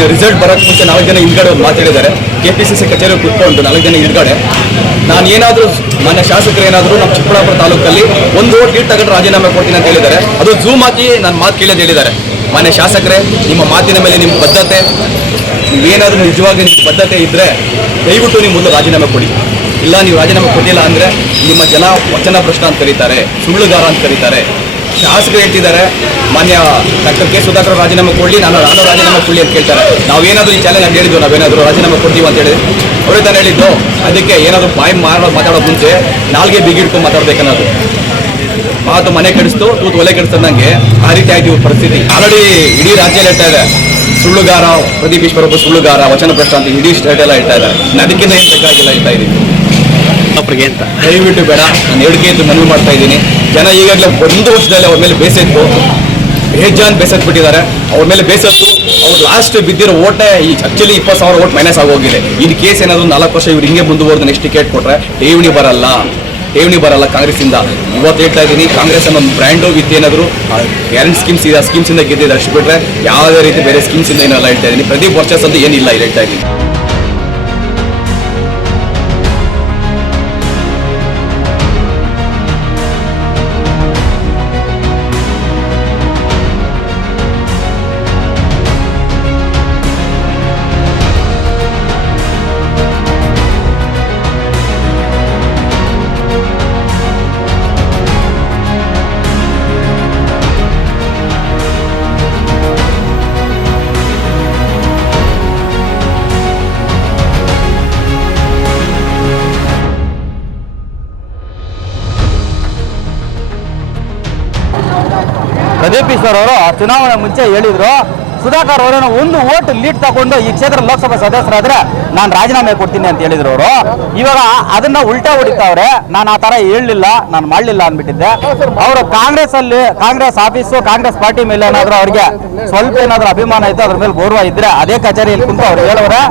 ಇನ್ನು ರಿಸಲ್ಟ್ ಬರೋಕ್ಕೆ ಮುಂಚೆ 4 ಜನ ಹಿಂದ್ಗಡೆ ಒಂದು ಮಾತಾಡಿದ್ದಾರೆ. KPCC ಕಚೇರಿ ಕೂತ್ಕೊಂಡು 4 ಜನ ಹಿಂದ್ಗಡೆ ನಾನು ಏನಾದರೂ ಮಾನ್ಯ ಶಾಸಕರು ಏನಾದರೂ ನಮ್ಮ ಚಿಕ್ಕಬಳ್ಳಾಪುರ ತಾಲೂಕಲ್ಲಿ 1 ವೋಟ್ ಲೀಡ್ ತಗೊಂಡು ರಾಜೀನಾಮೆ ಕೊಡ್ತೀನಿ ಅಂತ ಹೇಳಿದ್ದಾರೆ. ಅದು ಝೂಮ್ ಹಾಕಿ ನನ್ನ ಮಾತು ಕೇಳೋದು ಹೇಳಿದ್ದಾರೆ. ಮಾನ್ಯ ಶಾಸಕರೇ, ನಿಮ್ಮ ಮಾತಿನ ಮೇಲೆ ನಿಮ್ಮ ಬದ್ಧತೆ, ನೀವೇನಾದರೂ ನಿಜವಾಗಿ ನಿಮ್ಮ ಬದ್ಧತೆ ಇದ್ದರೆ ದಯವಿಟ್ಟು ನೀವು ಮೊದಲು ರಾಜೀನಾಮೆ ಕೊಡಿ. ಇಲ್ಲ ನೀವು ರಾಜೀನಾಮೆ ಕೊಟ್ಟಿಲ್ಲ ಅಂದರೆ ನಿಮ್ಮ ಜನ ವಚನ ಭ್ರಷ್ಟ ಅಂತ ಕರೀತಾರೆ, ಸುಳ್ಳುಗಾರ ಅಂತ ಕರೀತಾರೆ. ಶಾಸಕರು ಹೇಳ್ತಿದ್ದಾರೆ ಮಾನ್ಯ ಡಾಕ್ಟರ್ ಕೆ ಸುಧಾಕರ್ ರಾಜೀನಾಮೆ ಕೊಡಲಿ, ನಾನು ರಾಜೀನಾಮೆ ಕೊಡಲಿ ಅಂತ ಕೇಳ್ತಾರೆ. ನಾವೇನಾದರೂ ಈ ಚಾಲೆಂಜ್ ಹೇಳಿದ್ವು, ನಾವೇನಾದರೂ ರಾಜೀನಾಮೆ ಕೊಡ್ತೀವಿ ಅಂತ ಹೇಳಿ ಅವರೇ ತಾನು ಹೇಳಿದ್ದು. ಅದಕ್ಕೆ ಏನಾದರೂ ಬಾಯಿ ಮಾತಾಡೋದು ಮುಂಚೆ ನಾಲ್ಗೆ ಬಿಗಿಡ್ಕೊಂಡು ಮಾತಾಡ್ಬೇಕನ್ನೋದು ಮಾತು ಮನೆ ಕೆಡಿಸ್ತು, ತೂತು ಒಲೆ ಕೆಡಿಸ್ತಂದಂಗೆ ಆ ರೀತಿ ಆಯ್ತು ಇವ್ರ ಪರಿಸ್ಥಿತಿ. ಆಲ್ರೆಡಿ ಇಡೀ ರಾಜ್ಯ ಹೇಳ್ತಾ ಇದೆ ಸುಳ್ಳುಗಾರ, ಪ್ರದೀಪ್ ಈಶ್ವರ್ ಒಬ್ಬ ಸುಳ್ಳುಗಾರ, ವಚನ ಭ್ರಷ್ಟ ಅಂತ ಇಡೀ ಸ್ಟೇಟ್ ಎಲ್ಲ ಹೇಳ್ತಾ ಇದ್ದಾರೆ. ಅದಕ್ಕಿಂತ ಏನು ಬೇಕಾಗಿಲ್ಲ ಹೇಳ್ತಾ ಇದ್ದೀನಿ ಅಂತ. ದಯವಿಟ್ಟು ಬೇಡ, ನಾನು 2 ಕೇಸ್ ಮನವಿ ಮಾಡ್ತಾ ಇದ್ದೀನಿ. ಜನ ಈಗಾಗಲೇ 1 ವರ್ಷದಲ್ಲಿ ಅವ್ರ ಮೇಲೆ ಬೇಸತ್ತು, ಬೇಜಾನ್ ಬೇಸತ್ಬಿಟ್ಟಿದ್ದಾರೆ. ಅವ್ರ ಮೇಲೆ ಬೇಸತ್ತು ಅವ್ರು ಲಾಸ್ಟ್ ಬಿದ್ದಿರೋ ಓಟೇ ಈ ಆಕ್ಚುಲಿ 20,000 ಓಟ್ ಮೈನಸ್ ಆಗೋಗಿದೆ. ಇದು ಕೇಸ್ ಏನಾದರೂ 4 ವರ್ಷ ಇವ್ರು ಹಿಂಗೆ ಮುಂದುವರೆದು ನೆಕ್ಸ್ಟ್ ಟಿಕೆಟ್ ಕೊಟ್ಟರೆ ಠೇವಣಿ ಬರಲ್ಲ ಕಾಂಗ್ರೆಸ್ಸಿಂದ. ಇವತ್ತು ಹೇಳ್ತಾ ಇದ್ದೀನಿ, ಕಾಂಗ್ರೆಸ್ ಅನ್ನೋ ಬ್ರ್ಯಾಂಡು ವಿತ್ ಏನಾದರೂ ಗ್ಯಾರಂಟಿ ಸ್ಕೀಮ್ಸ್ ಇದೆ, ಸ್ಕೀಮ್ಸಿಂದ ಗೆದ್ದಿದೆ. ಅಷ್ಟು ಬಿಟ್ಟರೆ ಯಾವುದೇ ರೀತಿ ಬೇರೆ ಸ್ಕೀಮ್ಸಿಂದ ಏನೆಲ್ಲ ಹೇಳ್ತಾ ಇದ್ದೀನಿ. ಪ್ರದೀಪ್ ವರ್ಷಸ್ ಅಂತ ಏನಿಲ್ಲ ಇಲ್ಲಿ ಹೇಳ್ತಾ ಇದ್ದೀನಿ. ಪ್ರದೀಪ್ ಈಶ್ವರ್ ಅವರು ಚುನಾವಣೆ ಮುಂಚೆ ಹೇಳಿದ್ರು, ಸುಧಾಕರ್ ಅವರನ್ನು 1 ವೋಟ್ ಲೀಡ್ ತಗೊಂಡು ಈ ಕ್ಷೇತ್ರ ಲೋಕಸಭಾ ಸದಸ್ಯರಾದ್ರೆ ನಾನು ರಾಜೀನಾಮೆ ಕೊಡ್ತೀನಿ ಅಂತ ಹೇಳಿದ್ರು ಅವರು. ಇವಾಗ ಅದನ್ನ ಉಲ್ಟಾ ಹೊಡಿತಾವ್ರೆ. ನಾನು ಆ ತರ ಹೇಳಲಿಲ್ಲ, ನಾನು ಮಾಡಲಿಲ್ಲ ಅಂದ್ಬಿಟ್ಟಿದ್ದೆ. ಅವರು ಕಾಂಗ್ರೆಸ್ ಆಫೀಸು, ಕಾಂಗ್ರೆಸ್ ಪಾರ್ಟಿ ಮೇಲೆ ಏನಾದ್ರು ಅವ್ರಿಗೆ ಸ್ವಲ್ಪ ಏನಾದ್ರು ಅಭಿಮಾನ ಇತ್ತು, ಅದ್ರ ಮೇಲೆ ಗೌರವ ಇದ್ರೆ ಅದೇ ಕಚೇರಿಯಲ್ಲಿ ಕುಂತು ಅವ್ರು ಹೇಳೋರೆ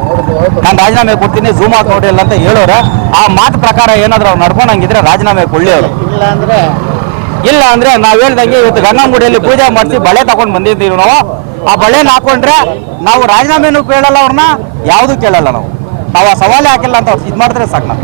ನಾನು ರಾಜೀನಾಮೆ ಕೊಡ್ತೀನಿ, ಝೂಮ್ ಹಾಕಿ ನೋಡಿಲ್ಲ ಅಂತ ಹೇಳೋರೆ. ಆ ಮಾತು ಪ್ರಕಾರ ಏನಾದ್ರು ಅವ್ರು ನಡ್ಕೊಂಡಂಗಿದ್ರೆ ರಾಜೀನಾಮೆ ಕೊಡ್ಲಿ ಅವರು. ಇಲ್ಲ ಅಂದ್ರೆ ನಾವ್ ಹೇಳ್ದಂಗೆ ಇವತ್ತು ಗಂಗಾಂಗುಡಿಯಲ್ಲಿ ಪೂಜೆ ಮಾಡಿಸಿ ಬಳೆ ತಗೊಂಡು ಬಂದಿದ್ದೀವಿ ನಾವು. ಆ ಬಳೆನ ಹಾಕೊಂಡ್ರೆ ನಾವು ರಾಜೀನಾಮೆನೂ ಕೇಳಲ್ಲ, ಅವ್ರನ್ನ ಯಾವುದು ಕೇಳಲ್ಲ. ನಾವು ಆ ಸವಾಲೇ ಹಾಕಿಲ್ಲ ಅಂತ ಅವ್ರು ಇದು ಮಾಡಿದ್ರೆ ಸಾಕು. ನಾವು